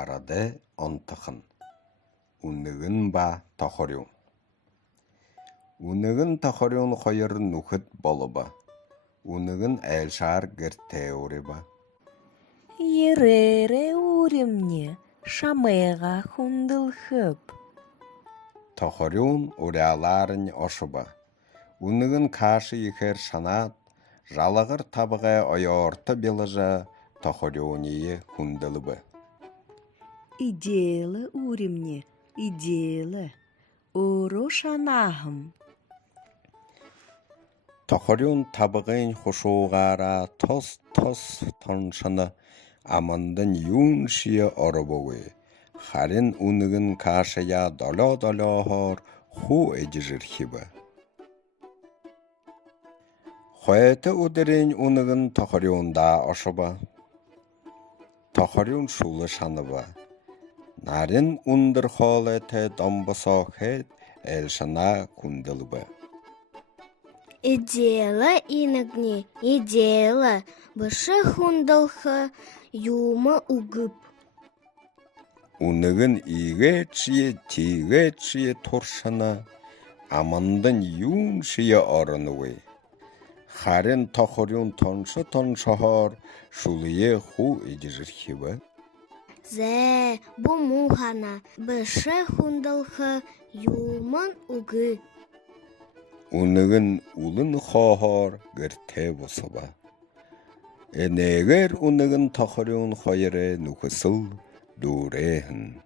arada ontıqın. Unigin ba toxoryon. Unigin toxoryon xoyır nukit boluba. Unigin elşar gerte uriba. Ерere уремне, шамеға хундылхып. Toxoryon uriaların oşuba. Unigin kaşı yıkır şanat, жалығыр табыға оyorta белыжа toxoryoniyi hundılıba. Иделы уремне, иделы, оро шанахым. Toxoryon tabığın xoşuğara tos tonşını amandın yun şiye araboğu. Xarin unigin kaşıya dala hor xu ecizir hiba. Xoyete udirin unigin toxoryonda aşıba. Toxoryon şulu şanıba. Narin undir xolete dombasakhet elşana kundılıba. Идела иногне, идела, бышы хундалха, юма угып. Unigin tigetçiye torşana amandın yun şiye arınıvı. Xarin toxoryon tonşahar şuluye xu ecizir hiba. Зе, бумухана, бышы хундалха, юман угы. Unigin ulun xahar gerte bosoba. Eneger unigin toxoryon xoyere nukısıl durehin.